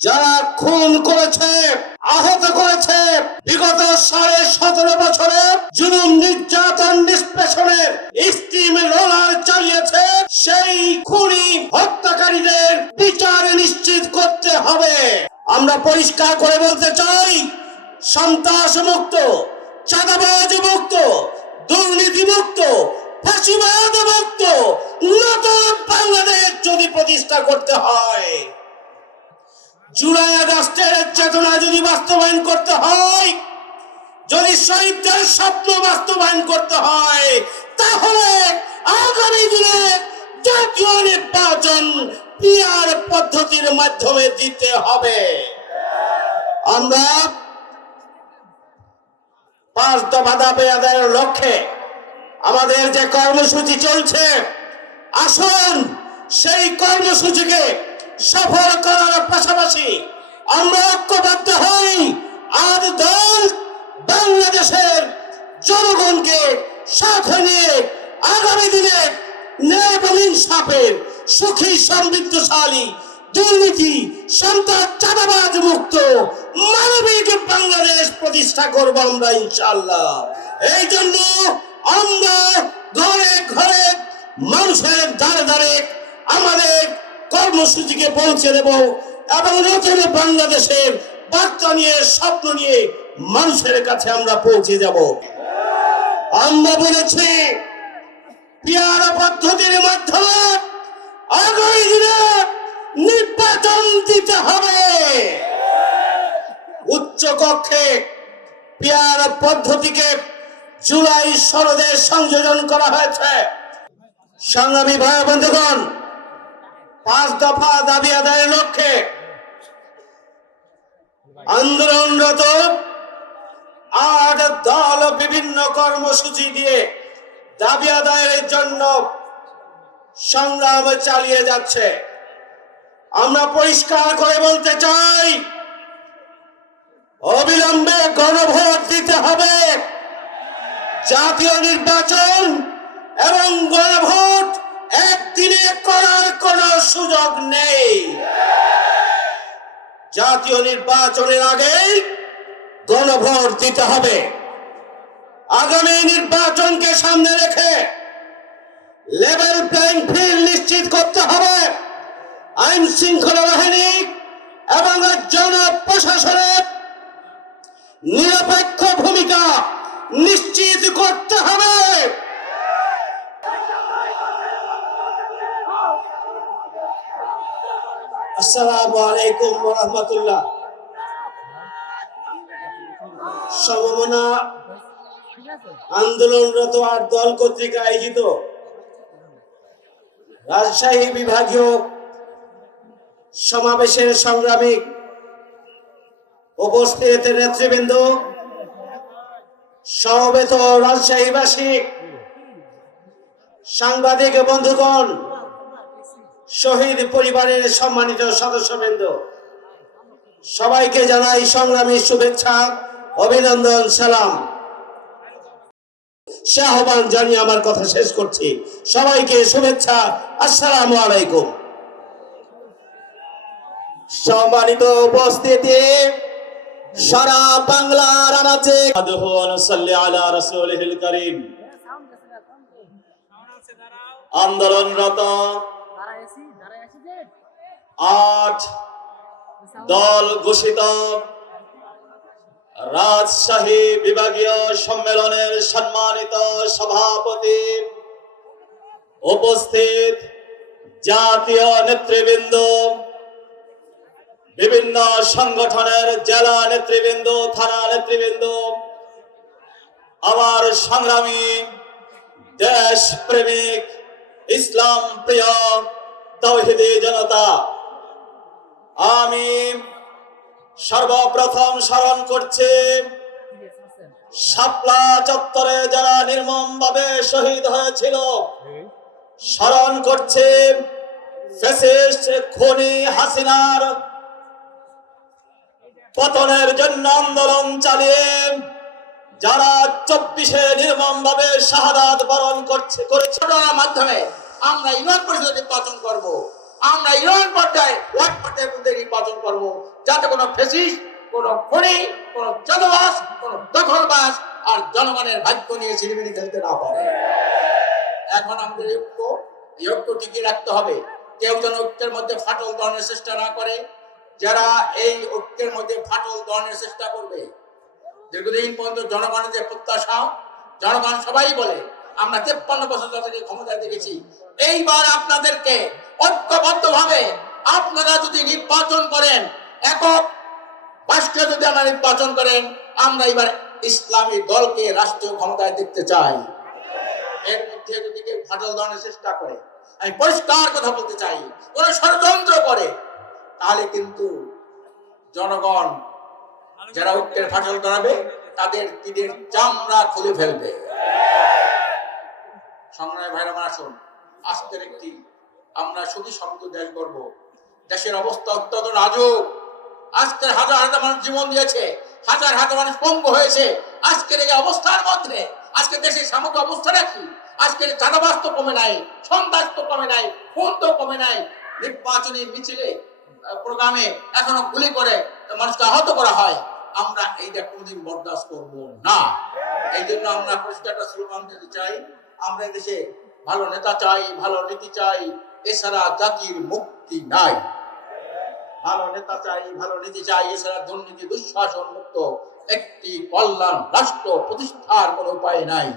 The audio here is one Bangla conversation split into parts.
যারা খুন করেছে, আহত করেছে, বিগত 17.5 বছরে জুলুম নির্যাতন নিষ্পেষণের স্টিম রোলার চালিয়েছে, সেই খুনি হত্যাকারীদের বিচার নিশ্চিত করতে হবে। আমরা পরিষ্কার করে বলতে চাই, সন্ত্রাস মুক্ত, চাঁদাবাজ মুক্ত, দুর্নীতি মুক্ত, ফাঁসিবাদ মুক্ত নতুন বাংলাদেশ যদি প্রতিষ্ঠা করতে হয়, জুলাই আগস্টের চেতনা যদি বাস্তবায়ন করতে হয়, যদি শহীদদের স্বপ্ন বাস্তবায়ন করতে হয়, তাহলে আগামী দিনে জাতীয় নির্বাচন পিআর পদ্ধতির মাধ্যমে দিতে হবে। আমরা 5 দফা দাবি আদায়ের লক্ষ্যে আমাদের যে কর্মসূচি চলছে, আসুন সেই কর্মসূচিকে সফল করার পাশাপাশি আমরা ঐক্যবদ্ধ হই। আর দল বাংলাদেশের জনগণকে সাথে নিয়ে আগামী দিনে ন্যায় এবং ইনসাফের সুখী সমৃদ্ধশালী, দুর্নীতি সন্ত্রাস চাঁদাবাজ মুক্ত মানবিক বাংলাদেশ প্রতিষ্ঠা করব আমরা ইনশাআল্লাহ। এই জন্য আমরা ঘরে ঘরে মানুষের দ্বারে দ্বারে আমাদের কর্মসূচিকে পৌঁছে দেব এবং নতুন বাংলাদেশের বার্তা নিয়ে, স্বপ্ন নিয়ে মানুষের কাছে আমরা পৌঁছে যাব। আমরা বলেছি পিআর পদ্ধতির মাধ্যমে আগামী দিনে নির্বাচন দিতে হবে। উচ্চ কক্ষে পিআর পদ্ধতিকে জুলাই সনদে সংযোজন করা হয়েছে। সংগ্রামী ভাই বন্ধুগণ, 5 দফা দাবি আদায়ের লক্ষ্যে আন্দোলনরত 8 দল বিভিন্ন কর্মসূচি দিয়ে দাবি আদায়ের জন্য সংগ্রাম চালিয়ে যাচ্ছে। আমরা পরিষ্কার করে বলতে চাই, অবিলম্বে গণভোট দিতে হবে। জাতীয় নির্বাচন এবং গণভোট একদিনে করার কোন সুযোগ নেই। জাতীয় নির্বাচনের আগে গণভোট দিতে হবে। আগামী নির্বাচনকে সামনে রেখে লেভেল প্লেইং ফিল্ড নিশ্চিত করতে হবে। আইন শৃঙ্খলা বাহিনী এবং জনপ্রশাসনের নিরপেক্ষ ভূমিকা নিশ্চিত করতে হবে। আসসালামু আলাইকুম ওয়া রাহমাতুল্লাহ। সমমনা আন্দোলনরত 8 দল কর্তৃক আয়োজিত রাজশাহী বিভাগীয় সমাবেশের সংগ্রামী উপস্থিত নেতৃবৃন্দ, সমবেত রাজশাহীবাসী, সাংবাদিক বন্ধুগণ, শহীদ পরিবারের সম্মানিত সদস্যবৃন্দ, সবাইকে জানাই সংগ্রামী শুভেচ্ছা, অভিনন্দন, সালাম। সে আহ্বান জানিয়ে আমার কথা শেষ করছি। সবাইকে শুভেচ্ছা, আসসালামু আলাইকুম। সম্মানিত উপস্থিতি, সারা বাংলার আনাচে আন্দোলনরত 8 দল ঘোষিত রাজশাহী বিভাগীয় সম্মেলনের সম্মানিত সভাপতি, উপস্থিত জাতীয় নেতৃবৃন্দ, বিভিন্ন সংগঠনের জেলা নেতৃবৃন্দ, থানা নেতৃবৃন্দ, আমার সংগ্রামী দেশ প্রেমিক ইসলাম প্রিয় তাওহীদি জনতা, আমি সর্বপ্রথম স্মরণ করছি শাপলা চত্বরে যারা নির্মমভাবে শহীদ হয়েছিল। স্মরণ করছি ফ্যাসিস্ট খুনি হাসিনার পতনের জন্য আন্দোলন চালিয়ে যারা 24-এ নির্মমভাবে শাহাদাত বরণ করেছে। মাধ্যমে আমরা ইউনিয়ন পরিষদ নির্বাচন করব। আমরা ইউনিয়ন পর্যায়ে ওয়ার্ড পর্যায়ে মধ্যে নির্বাচন করব, যাতে কোনো ফেসিস্ট, কোনো খনি, কোনো চাঁদাবাজ, কোনো দখলবাজ আর জনগণের ভাগ্য নিয়ে ছিনিমিনি খেলতে না পারে। এখন আমাদের এই ঐক্য টিকিয়ে রাখতে হবে। কেউ যেন ঐক্যের মধ্যে ফাটল ধরনের চেষ্টা না করে। যারা এই ঐক্যের মধ্যে ফাটল ধরনের চেষ্টা করবে, দীর্ঘদিন পর্যন্ত জনগণের যে প্রত্যাশা, জনগণ সবাই বলে আমরা 53 বছর থেকে ক্ষমতায় দেখেছি, এইবার আপনাদেরকে ঐক্যবদ্ধভাবে আপনারা যদি নির্বাচন করেন, একক রাষ্ট্রীয় যদি আমরা নির্বাচন করেন, আমরা এবার ইসলামী দলকে রাষ্ট্রীয় ক্ষমতায় দেখতে চাই। এর মধ্যে যদি কেউ ফাটল ধরনের চেষ্টা করে, আমি পরিষ্কার কথা বলতে চাই, কোন ষড়যন্ত্র করে, তাহলে কিন্তু জনগণ যারা ঐক্যের ফাটল ধরাবে তাদের তীরের চামড়া খুলে ফেলবে। সংগ্রামী ভাইরা আমার, আসুন আজকের একটি আমরা সুখী সমৃদ্ধ দেশ গড়ব। দেশের অবস্থা অত্যন্ত নাজুক। আজকের হাজার হাজার মানুষ জীবন দিয়েছে, হাজার হাজার মানুষ পঙ্গু হয়েছে। আজকের এই অবস্থার মধ্যে আজকে দেশের সামগ্রিক অবস্থাটা কি? আজকের চাঁদাবাজ তো কমে নাই, সন্ত্রাস তো কমে নাই, খুন তো কমে নাই, নির্বাচনী মিছিলে প্রোগ্রামে এখনো গুলি করে মানুষকে আহত করা হয়। আমরা এইটা কোনদিন বরদাস্ত করব না। এই জন্য আমরা পরিষ্কার একটা স্লোগান দিতে চাই, আমরা দেশে ভালো নেতা চাই, ভালো নীতি চাই, এছাড়া জাতির মুক্তি নাই। ভালো নেতা চাই, ভালো নীতি চাই, এছাড়া দুর্নীতি দুঃশাসন মুক্ত একটি কল্যাণ রাষ্ট্র প্রতিষ্ঠার কোনো উপায় নাই।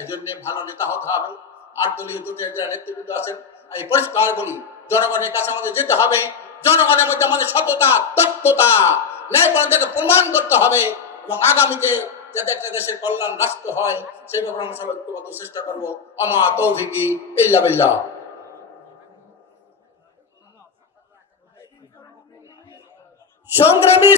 এই জন্য ভালো নেতা হতে হবে। 8 দলীয় জোটের যারা নেতৃবৃন্দ আছেন, আমি পরিষ্কার বলি, জনগণের কাছে আমাদের যেতে হবে। জনগণের মধ্যে আমাদের সততা, দক্ষতা, ন্যায়পরায়ণতাকে প্রমাণ করতে হবে এবং আগামীতে যাতে একটা দেশের কল্যাণ রাষ্ট্র হয় সেই ব্যাপারে আমরা সবাই ঐক্যবদ্ধ চেষ্টা করবো। আমা তৌফিকি ইল্লা বিল্লাহ। সংগ্রামী